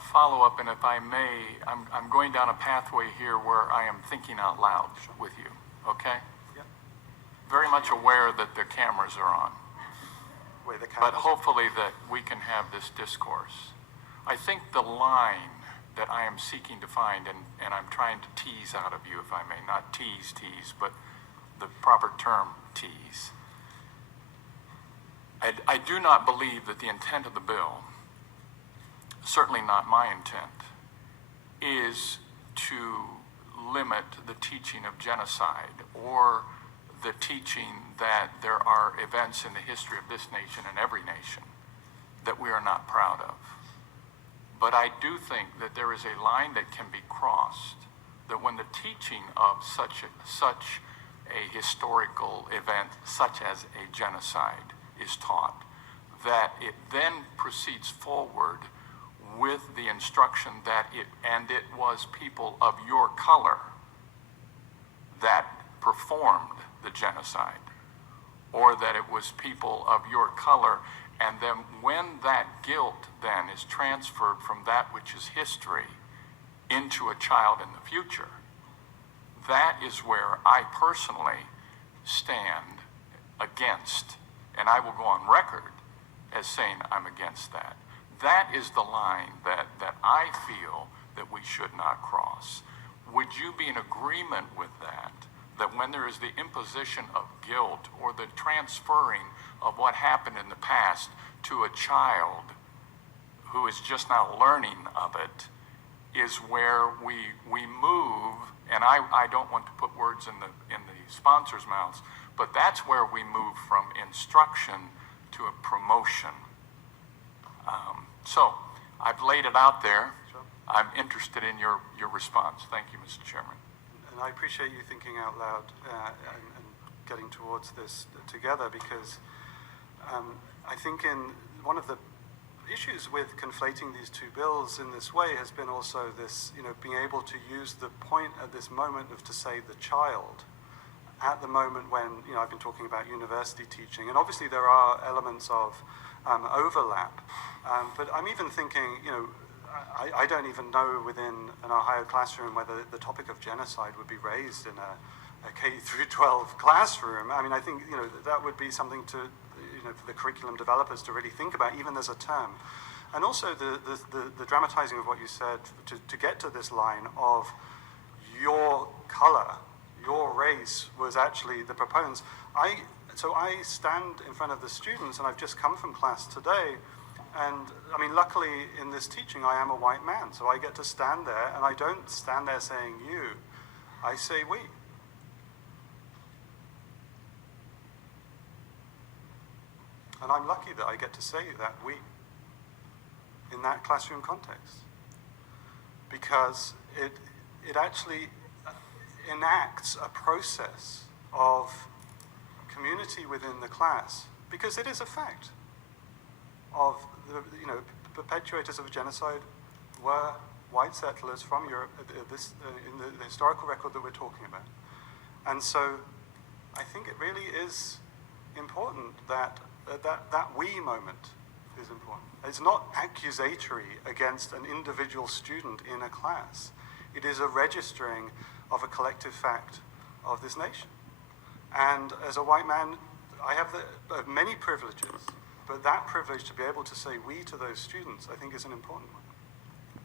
follow up, and if I may, I'm going down a pathway here where I am thinking out loud with you, okay? Yeah. Very much aware that the cameras are on, but hopefully that we can have this discourse. I think the line that I am seeking to find, and I'm trying to tease out of you, if I may, not tease, but the proper term, tease. I do not believe that the intent of the bill, certainly not my intent, is to limit the teaching of genocide or the teaching that there are events in the history of this nation and every nation that we are not proud of. But I do think that there is a line that can be crossed, that when the teaching of such a historical event, such as a genocide, is taught, that it then proceeds forward with the instruction that it was people of your color that performed the genocide, or that it was people of your color, and then when that guilt then is transferred from that which is history into a child in the future, that is where I personally stand against, and I will go on record as saying I'm against that. That is the line that I feel that we should not cross. Would you be in agreement with that? That when there is the imposition of guilt or the transferring of what happened in the past to a child who is just now learning of it, is where we move, and I don't want to put words in the sponsors' mouths, but that's where we move from instruction to a promotion. So I've laid it out there. Sure. I'm interested in your response. Thank you, Mr. Chairman. And I appreciate you thinking out loud and getting towards this together, because I think in one of the issues with conflating these two bills in this way has been also this, being able to use the point at this moment of to say the child at the moment when, I've been talking about university teaching, and obviously there are elements of overlap, but I'm even thinking, I don't even know within an Ohio classroom whether the topic of genocide would be raised in a K through 12 classroom. I mean, I think, that would be something to, for the curriculum developers to really think about, even as a term. And also the dramatizing of what you said to get to this line of your color, your race was actually the proponents. So I stand in front of the students, and I've just come from class today, and I mean, luckily in this teaching, I am a white man, so I get to stand there, and I don't stand there saying you, I say we. And I'm lucky that I get to say that we in that classroom context, because it actually enacts a process of community within the class, because it is a fact of the perpetuators of a genocide were white settlers from Europe in the historical record that we're talking about. And so I think it really is important that we moment is important. It's not accusatory against an individual student in a class. It is a registering of a collective fact of this nation. And as a white man, I have many privileges, but that privilege to be able to say we to those students, I think, is an important one.